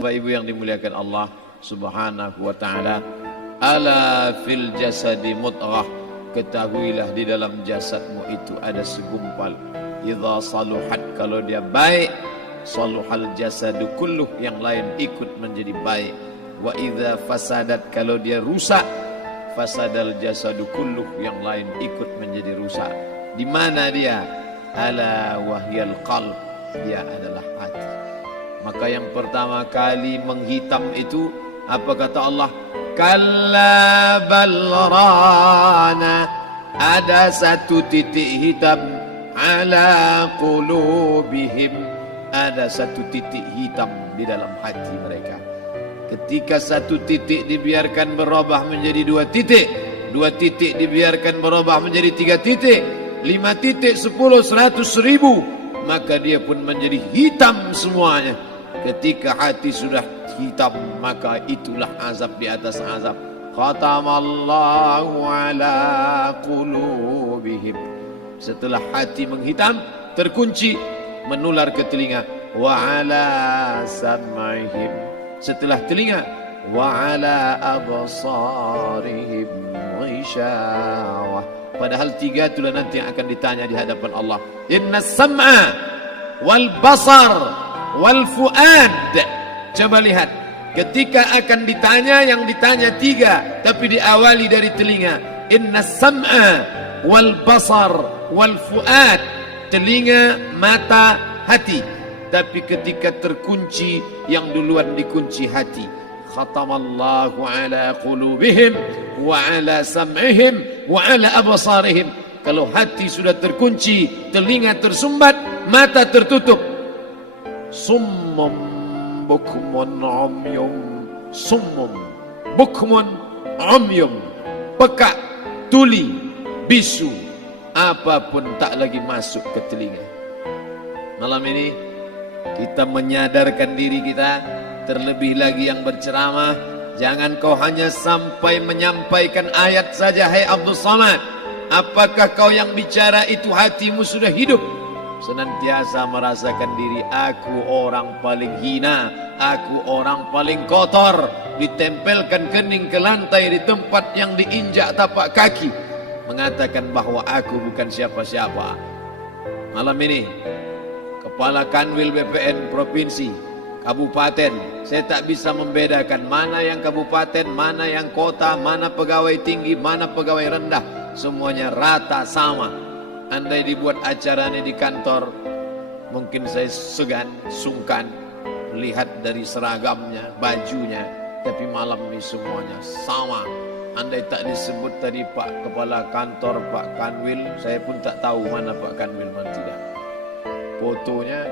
Bapak Ibu yang dimuliakan Allah Subhanahu wa taala, ala fil jasadi mudghah, ketahuilah di dalam jasadmu itu ada segumpal. Idza saluhat, kalau dia baik, saluhal jasadu kulluh, yang lain ikut menjadi baik. Wa idza fasadat, kalau dia rusak, fasadal jasadu kulluh, yang lain ikut menjadi rusak. Di mana dia? Ala wahyal qalb, dia adalah hati. Maka yang pertama kali menghitam itu apa kata Allah? Kalla balrana, ada satu titik hitam. Ala qulubihim, ada satu titik hitam di dalam hati mereka. Ketika satu titik dibiarkan berubah menjadi dua titik, dua titik dibiarkan berubah menjadi tiga titik, 5 titik, 10, 100, 1000, maka dia pun menjadi hitam semuanya. Ketika hati sudah hitam, maka itulah azab di atas azab. Khatamallahu ala qulubihim. Setelah hati menghitam, terkunci, menular ke telinga. Wa ala sam'ihim. Setelah telinga, wa ala absarihim ghishawah. Padahal 3 itulah nanti yang akan ditanya di hadapan Allah. Inna sam'a wal basar wal fuad. Coba lihat, ketika akan ditanya, yang ditanya 3, tapi diawali dari telinga. Inna sam'a wal basar wal fuad, telinga, mata, hati. Tapi ketika terkunci, yang duluan dikunci hati. Khatamallahu ala qulubihim wa ala sam'ihim wa ala absarihim. Kalau hati sudah terkunci, telinga tersumbat, mata tertutup. Summum bukmun umyum. Summum bukmun umyum, peka, tuli, bisu, apapun tak lagi masuk ke telinga. Malam ini kita menyadarkan diri kita, terlebih lagi yang berceramah, jangan kau hanya sampai menyampaikan ayat saja. Hai Abdul Samad, apakah kau yang bicara itu hatimu sudah hidup? Senantiasa merasakan diri, aku orang paling hina, aku orang paling kotor, ditempelkan kening ke lantai di tempat yang diinjak tapak kaki, mengatakan bahwa aku bukan siapa-siapa. Malam ini Kepala Kanwil BPN Provinsi, Kabupaten, saya tak bisa membedakan mana yang kabupaten, mana yang kota, mana pegawai tinggi, mana pegawai rendah. Semuanya rata sama. Andai dibuat acara ini di kantor, mungkin saya segan, sungkan melihat dari seragamnya, bajunya. Tapi malam ini semuanya sama. Andai tak disebut tadi Pak Kepala Kantor, Pak Kanwil, saya pun tak tahu mana Pak Kanwil, mana tidak. Fotonya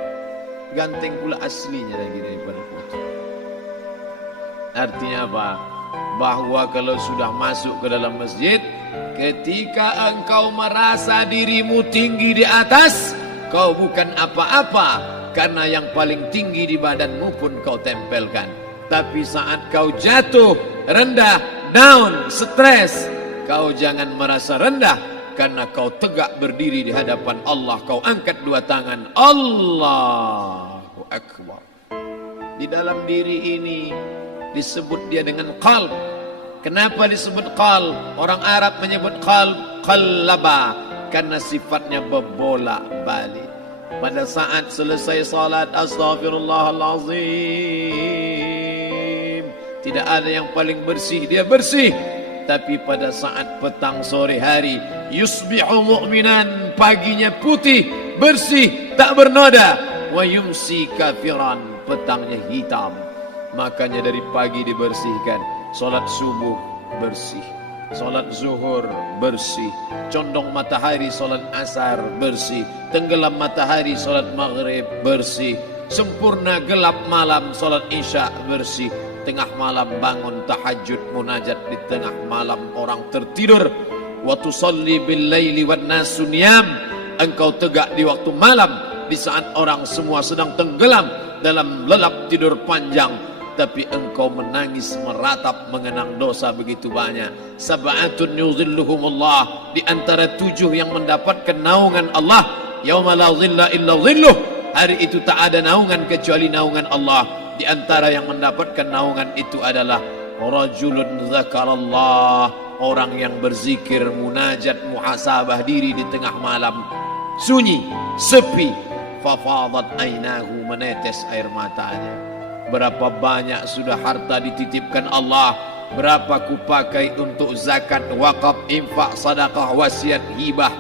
ganteng pula aslinya lagi daripada foto. Artinya apa? Bahwa kalau sudah masuk ke dalam masjid, ketika engkau merasa dirimu tinggi di atas, kau bukan apa-apa, karena yang paling tinggi di badanmu pun kau tempelkan. Tapi saat kau jatuh, rendah, down, stres, kau jangan merasa rendah, karena kau tegak berdiri di hadapan Allah. Kau angkat 2 tangan, Allahu Akbar. Di dalam diri ini disebut dia dengan qalb. Kenapa disebut qalb? Orang Arab menyebut qalb qallaba, karena sifatnya berbolak-balik. Pada saat selesai salat, astaghfirullahalazim, tidak ada yang paling bersih, dia bersih. Tapi pada saat petang sore hari, yusbihu mu'minan, paginya putih, bersih, tak bernoda. Wa yumsi kafiran, petangnya hitam. Makanya dari pagi dibersihkan. Salat subuh bersih, salat zuhur bersih, condong matahari salat asar bersih, tenggelam matahari salat maghrib bersih, sempurna gelap malam salat isya bersih, tengah malam bangun tahajud munajat, di tengah malam orang tertidur. Wa tusalli bil laili wan nasu niyam, engkau tegak di waktu malam, di saat orang semua sedang tenggelam dalam lelap tidur panjang, tapi engkau menangis meratap mengenang dosa begitu banyak. Sab'atun yuzilluhumullah, di antara 7 yang mendapatkan naungan Allah. Yauma la zilla illa zilluh, hari itu tak ada naungan kecuali naungan Allah. Di antara yang mendapatkan naungan itu adalah rajulun zakarallah, orang yang berzikir, munajat, muhasabah diri di tengah malam, sunyi, sepi, fafadat ainahu, menetes air matanya. Berapa banyak sudah harta dititipkan Allah, berapa kupakai untuk zakat, wakaf, infak, sedekah, wasiat, hibah,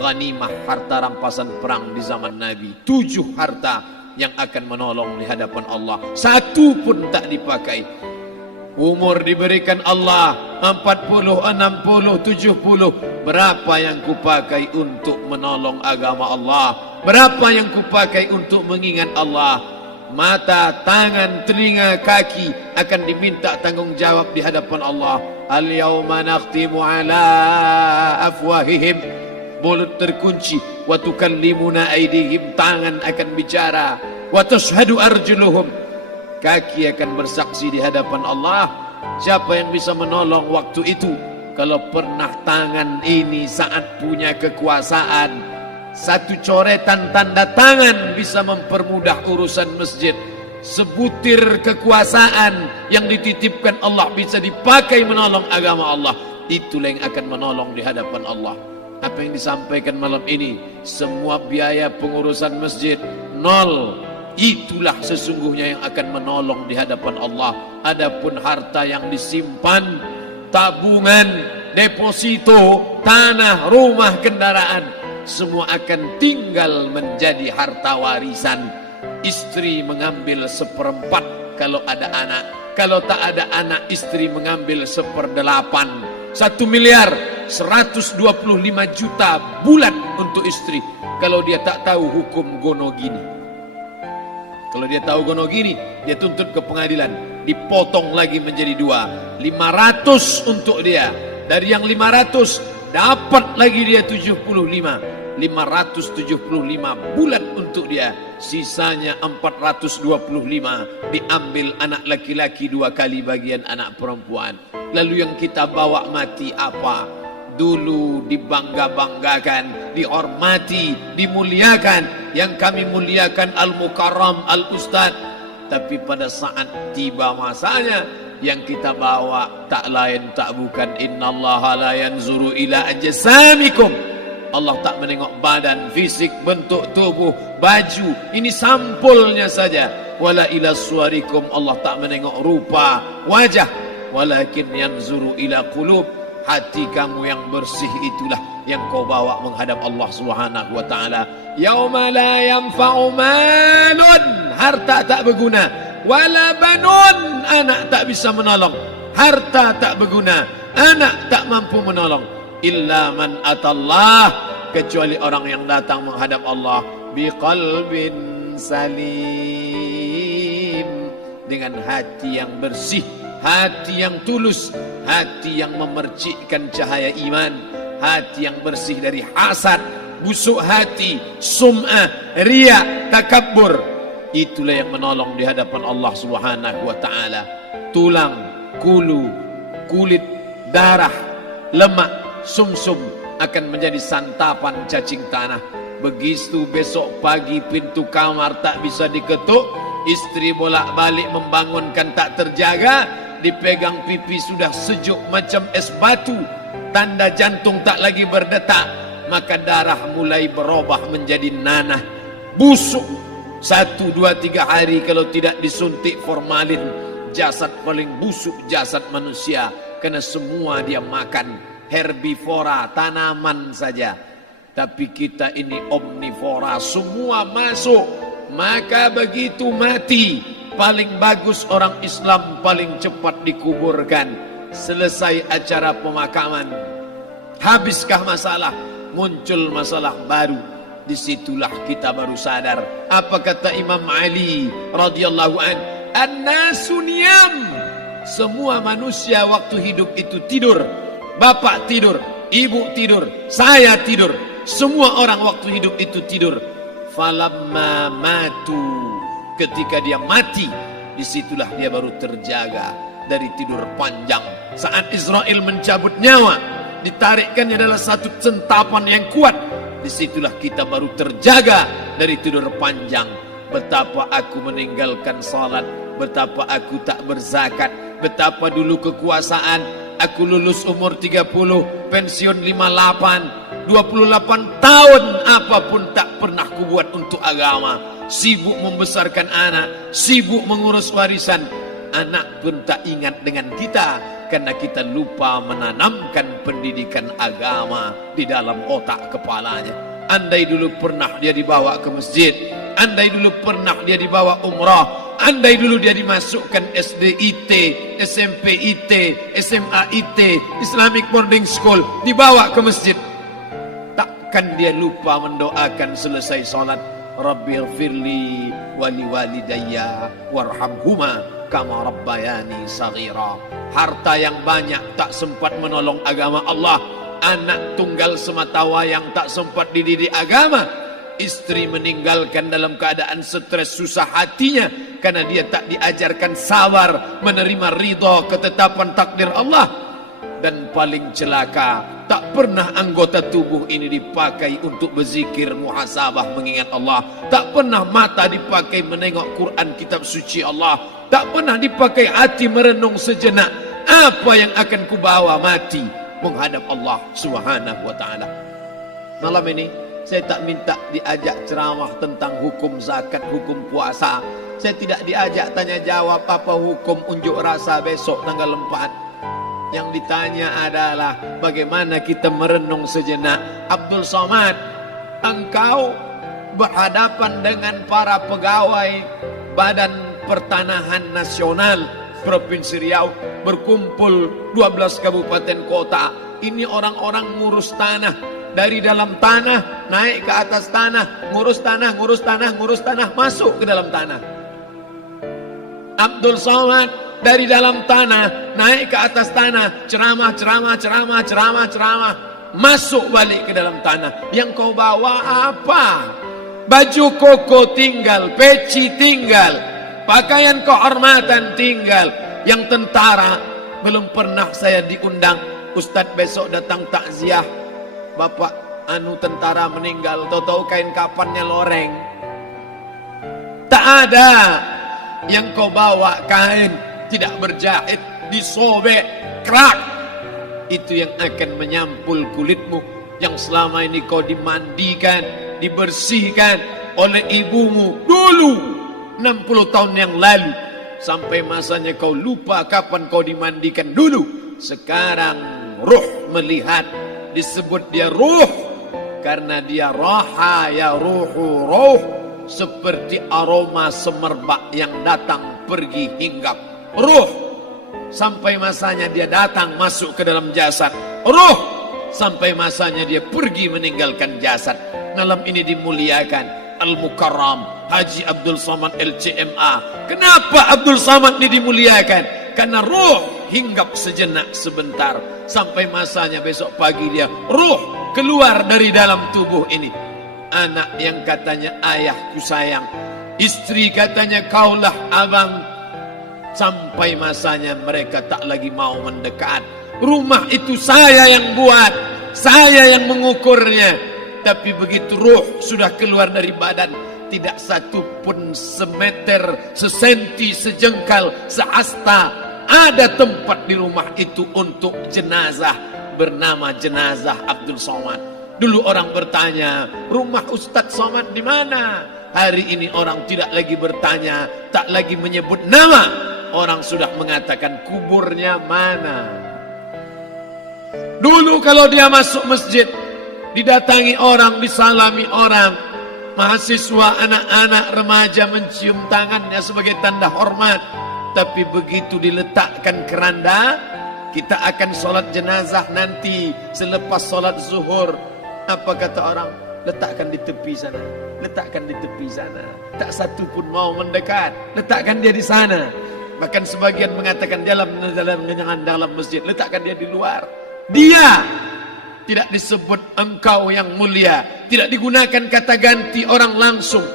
ghanimah, harta rampasan perang di zaman Nabi. 7 harta yang akan menolong di hadapan Allah, 1 pun tak dipakai. Umur diberikan Allah 40, 60, 70. Berapa yang kupakai untuk menolong agama Allah? Berapa yang kupakai untuk mengingat Allah? Mata, tangan, telinga, kaki akan diminta tanggung jawab di hadapan Allah. Al-yawma nakhtimu ala afwahihim, mulut terkunci, wa tukallimuna aydihim, tangan akan bicara, wa tashhadu arjuluhum, kaki akan bersaksi di hadapan Allah. Siapa yang bisa menolong waktu itu? Kalau pernah tangan ini saat punya kekuasaan, 1 coretan tanda tangan bisa mempermudah urusan masjid. Sebutir kekuasaan yang dititipkan Allah bisa dipakai menolong agama Allah. Itulah yang akan menolong di hadapan Allah. Apa yang disampaikan malam ini, semua biaya pengurusan masjid nol. Itulah sesungguhnya yang akan menolong di hadapan Allah. Adapun harta yang disimpan, tabungan, deposito, tanah, rumah, kendaraan, semua akan tinggal menjadi harta warisan. Istri mengambil 1/4 kalau ada anak. Kalau tak ada anak, istri mengambil 1/8. 1 miliar 125 juta bulan untuk istri. Kalau dia tak tahu hukum gonogini. Kalau dia tahu gonogini, dia tuntut ke pengadilan, dipotong lagi menjadi 2, 500 untuk dia. Dari yang 500 dapat lagi dia 75, 575 bulan untuk dia. Sisanya 425 diambil anak laki-laki 2 kali bagian anak perempuan. Lalu yang kita bawa mati apa? Dulu dibangga-banggakan, dihormati, dimuliakan. Yang kami muliakan Al-Mukarram, Al-Ustadz. Tapi pada saat tiba masanya, yang kita bawa tak lain tak bukan innallaha la yanzuru ila ajsamikum. Allah tak menengok badan, fisik, bentuk tubuh, baju. Ini sampulnya saja. Wala ila suwarikum, Allah tak menengok rupa, wajah. Walakin yanzuru ila qulub. Hati kamu yang bersih itulah yang kau bawa menghadap Allah Subhanahu wa taala. Yauma la yanfa'u malun, harta tak berguna, wala banun, anak tak bisa menolong. Harta tak berguna, anak tak mampu menolong. Illa man atallah, kecuali orang yang datang menghadap Allah biqalbin salim, dengan hati yang bersih, hati yang tulus, hati yang memercikkan cahaya iman, hati yang bersih dari hasad, busuk hati, sum'ah, riya, takabbur. Itulah yang menolong di hadapan Allah Subhanahu wa taala. Tulang, kulu, kulit, darah, lemak, sumsum akan menjadi santapan cacing tanah. Begitu besok pagi pintu kamar tak bisa diketuk, istri bolak-balik membangunkan tak terjaga, dipegang pipi sudah sejuk macam es batu, tanda jantung tak lagi berdetak, maka darah mulai berubah menjadi nanah, busuk. 1, 2, 3 hari kalau tidak disuntik formalin, jasad paling busuk jasad manusia, karena semua dia makan herbivora, tanaman saja. Tapi kita ini omnivora, semua masuk. Maka begitu mati, paling bagus orang Islam paling cepat dikuburkan. Selesai acara pemakaman, habiskah masalah, muncul masalah baru. Disitulah kita baru sadar. Apa kata Imam Ali radhiyallahu an? An-nasu niyam. Semua manusia waktu hidup itu tidur. Bapak tidur, ibu tidur, saya tidur. Semua orang waktu hidup itu tidur. Falamma matu, ketika dia mati, disitulah dia baru terjaga dari tidur panjang. Saat Israel mencabut nyawa, ditarikkannya adalah satu centapan yang kuat. Disitulah kita baru terjaga dari tidur panjang. Betapa aku meninggalkan salat, betapa aku tak berzakat, betapa dulu kekuasaan, aku lulus umur 30, pensiun 58, 28 tahun apapun tak pernah kubuat untuk agama. Sibuk membesarkan anak, sibuk mengurus warisan. Anak pun tak ingat dengan kita karena kita lupa menanamkan pendidikan agama di dalam otak kepalanya. Andai dulu pernah dia dibawa ke masjid, andai dulu pernah dia dibawa umrah, andai dulu dia dimasukkan SD IT, SMP IT, SMA IT, Islamic Boarding School, dibawa ke masjid, takkan dia lupa mendoakan selesai salat, Rabbighfirli wali walidayya warhamhuma kama rabbayani saghira. Harta yang banyak tak sempat menolong agama Allah, anak tunggal semata wayang tak sempat dididik agama, istri meninggalkan dalam keadaan stres susah hatinya karena dia tak diajarkan sabar menerima ridha ketetapan takdir Allah. Dan paling celaka, tak pernah anggota tubuh ini dipakai untuk berzikir, muhasabah, mengingat Allah. Tak pernah mata dipakai menengok Quran, kitab suci Allah. Tak pernah dipakai hati merenung sejenak, apa yang akan kubawa mati menghadap Allah Subhanahu wa ta'ala. Malam ini saya tak minta diajak ceramah tentang hukum zakat, hukum puasa. Saya tidak diajak tanya jawab apa hukum unjuk rasa besok tanggal 4. Yang ditanya adalah bagaimana kita merenung sejenak. Abdul Somad, engkau berhadapan dengan para pegawai Badan Pertanahan Nasional Provinsi Riau, berkumpul 12 kabupaten kota. Ini orang-orang ngurus tanah, dari dalam tanah naik ke atas tanah, ngurus tanah, ngurus tanah, ngurus tanah, masuk ke dalam tanah. Abdul Somad dari dalam tanah naik ke atas tanah, ceramah, masuk balik ke dalam tanah. Yang kau bawa apa? Baju koko tinggal, peci tinggal, pakaian kehormatan tinggal. Yang tentara belum pernah saya diundang. Ustadz besok datang takziah, bapak anu tentara meninggal, tahu-tahu kain kapannya loreng. Tak ada. Yang kau bawa kain tidak berjahit, disobek, kerak. Itu yang akan menyampul kulitmu, yang selama ini kau dimandikan, dibersihkan oleh ibumu dulu 60 tahun yang lalu. Sampai masanya kau lupa kapan kau dimandikan dulu. Sekarang ruh melihat, disebut dia ruh karena dia raha ya ruhu ruh, seperti aroma semerbak yang datang pergi hinggap. Ruh sampai masanya dia datang masuk ke dalam jasad. Ruh sampai masanya dia pergi meninggalkan jasad. Malam ini dimuliakan Al-Mukarram Haji Abdul Somad LCMA. Kenapa Abdul Somad ini dimuliakan? Karena ruh hinggap sejenak sebentar, sampai masanya besok pagi dia ruh keluar dari dalam tubuh ini. Anak yang katanya ayahku sayang, istri katanya kaulah abang, sampai masanya mereka tak lagi mau mendekat. Rumah itu saya yang buat, saya yang mengukurnya. Tapi begitu ruh sudah keluar dari badan, tidak satu pun semeter, sesenti, sejengkal, sehasta ada tempat di rumah itu untuk jenazah bernama jenazah Abdul Somad. Dulu orang bertanya, rumah Ustadz Somad di mana? Hari ini orang tidak lagi bertanya, tak lagi menyebut nama. Orang sudah mengatakan kuburnya mana. Dulu kalau dia masuk masjid, didatangi orang, disalami orang, mahasiswa, anak-anak, remaja mencium tangannya sebagai tanda hormat. Tapi begitu diletakkan keranda, kita akan sholat jenazah nanti selepas sholat zuhur. Apa kata orang? Letakkan di tepi sana, letakkan di tepi sana. Tak satu pun mau mendekat, letakkan dia di sana. Bahkan sebagian mengatakan dalam masjid, letakkan dia di luar. Dia tidak disebut engkau yang mulia, tidak digunakan kata ganti orang langsung.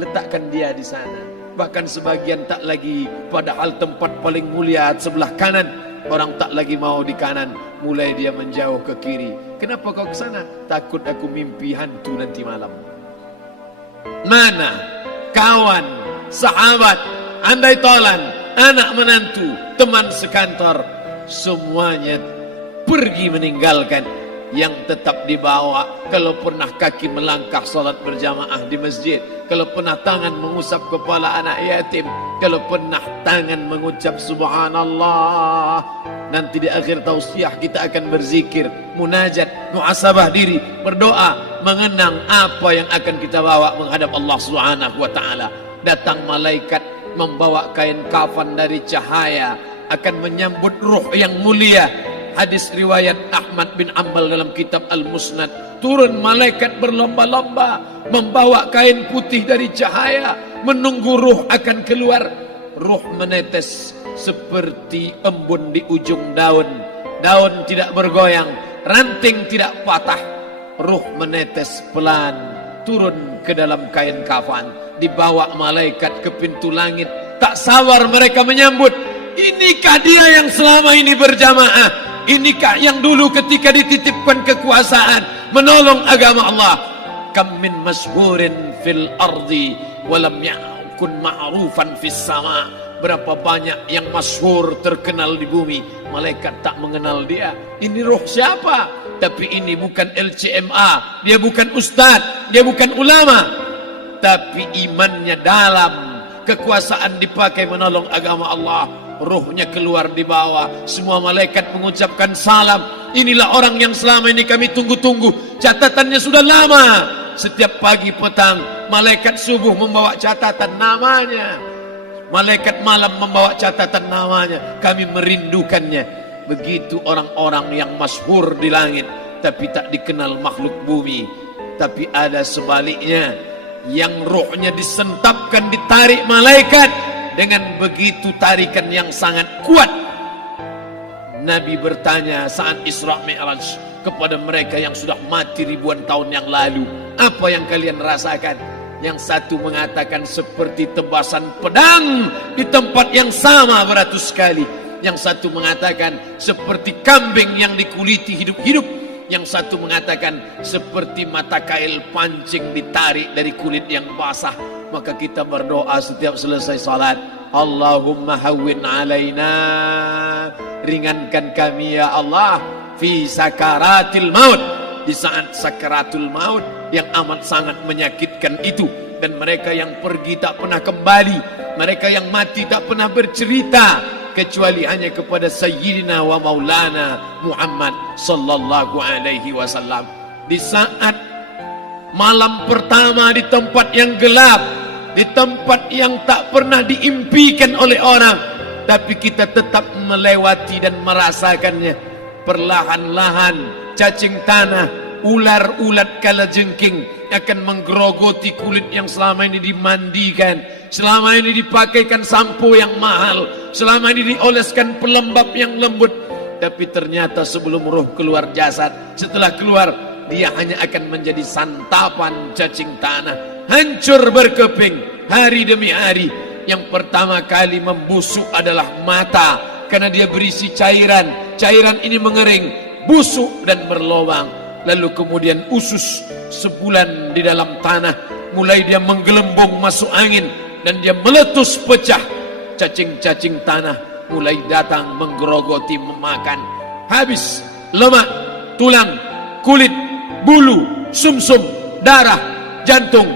Letakkan dia di sana. Bahkan sebagian tak lagi, padahal tempat paling mulia sebelah kanan, orang tak lagi mau di kanan, mulai dia menjauh ke kiri. Kenapa kau ke sana? Takut aku mimpi hantu nanti malam. Mana kawan, sahabat andai tolan, anak menantu, teman sekantor, semuanya pergi meninggalkan. Yang tetap dibawa, kalau pernah kaki melangkah salat berjamaah di masjid, kalau pernah tangan mengusap kepala anak yatim, kalau pernah tangan mengucap subhanallah. Nanti di akhir tausiah kita akan berzikir, munajat, muhasabah diri, berdoa, mengenang apa yang akan kita bawa menghadap Allah Subhanahu wa taala. Datang malaikat membawa kain kafan dari cahaya, akan menyambut ruh yang mulia. Hadis riwayat Ahmad bin Ambal dalam kitab Al-Musnad, turun malaikat berlomba-lomba membawa kain putih dari cahaya, menunggu ruh akan keluar. Ruh menetes seperti embun di ujung daun. Daun tidak bergoyang, ranting tidak patah. Ruh menetes pelan turun ke dalam kain kafan, dibawa malaikat ke pintu langit. Tak sabar mereka menyambut. Inikah dia yang selama ini berjamaah? Inikah yang dulu ketika dititipkan kekuasaan menolong agama Allah? Kam min masyhurin fil ardi walam yakun ma'rufan fis sama. Berapa banyak yang masyhur terkenal di bumi, malaikat tak mengenal dia. Ini roh siapa? Tapi ini bukan LCMA, dia bukan ustadz, dia bukan ulama, tapi imannya dalam. Kekuasaan dipakai menolong agama Allah. Ruhnya keluar di bawah. Semua malaikat mengucapkan salam. Inilah orang yang selama ini kami tunggu-tunggu. Catatannya sudah lama. Setiap pagi petang malaikat subuh membawa catatan namanya, malaikat malam membawa catatan namanya. Kami merindukannya. Begitu orang-orang yang masyhur di langit tapi tak dikenal makhluk bumi. Tapi ada sebaliknya, yang rohnya disentapkan, ditarik malaikat dengan begitu tarikan yang sangat kuat. Nabi bertanya saat Isra Mi'raj kepada mereka yang sudah mati ribuan tahun yang lalu, apa yang kalian rasakan? Yang satu mengatakan seperti tebasan pedang di tempat yang sama beratus kali. Yang satu mengatakan seperti kambing yang dikuliti hidup-hidup. Yang satu mengatakan seperti mata kail pancing ditarik dari kulit yang basah. Maka kita berdoa setiap selesai salat, Allahumma hawwin alaina, ringankan kami ya Allah, fi sakaratil maut, di saat sakaratul maut yang amat sangat menyakitkan itu. Dan mereka yang pergi tak pernah kembali, mereka yang mati tak pernah bercerita, kecuali hanya kepada Sayyidina wa Maulana Muhammad sallallahu alaihi wasallam. Di saat malam pertama di tempat yang gelap, di tempat yang tak pernah diimpikan oleh orang, tapi kita tetap melewati dan merasakannya. Perlahan-lahan cacing tanah, ular-ulat kalajengking akan menggerogoti kulit yang selama ini dimandikan, selama ini dipakaikan sampo yang mahal, selama ini dioleskan pelembab yang lembut. Tapi ternyata sebelum roh keluar jasad, setelah keluar dia hanya akan menjadi santapan cacing tanah, hancur berkeping hari demi hari. Yang pertama kali membusuk adalah mata, karena dia berisi cairan. Cairan ini mengering, busuk dan berlubang. Lalu kemudian usus sebulan di dalam tanah, mulai dia menggelembung masuk angin dan dia meletus pecah. Cacing-cacing tanah mulai datang menggerogoti, memakan. Habis lemak, tulang, kulit, bulu, sumsum, darah, jantung,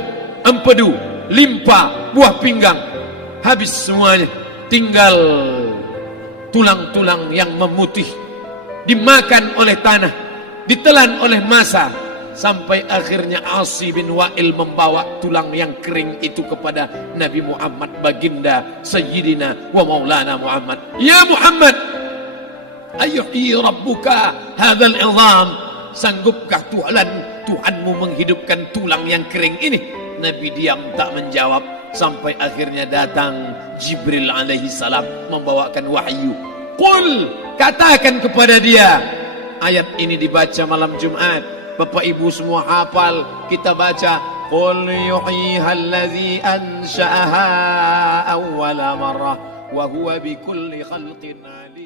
empedu, limpa, buah pinggang. Habis semuanya, tinggal tulang-tulang yang memutih, dimakan oleh tanah, ditelan oleh massa, sampai akhirnya Asi bin Wa'il membawa tulang yang kering itu kepada Nabi Muhammad, baginda Sayyidina wa Maulana Muhammad. Ya Muhammad, ayuhi rabbuka hadzal izam, sanggupkah Tuhanmu menghidupkan tulang yang kering ini? Nabi diam tak menjawab, sampai akhirnya datang Jibril alaihi salam membawakan wahyu. Qul, katakan kepada dia. Ayat ini dibaca malam Jumat. Bapak Ibu semua hafal, kita baca qul yuhyiha allazi ansha'aha awwala marrah wa huwa bikulli khalqin alim.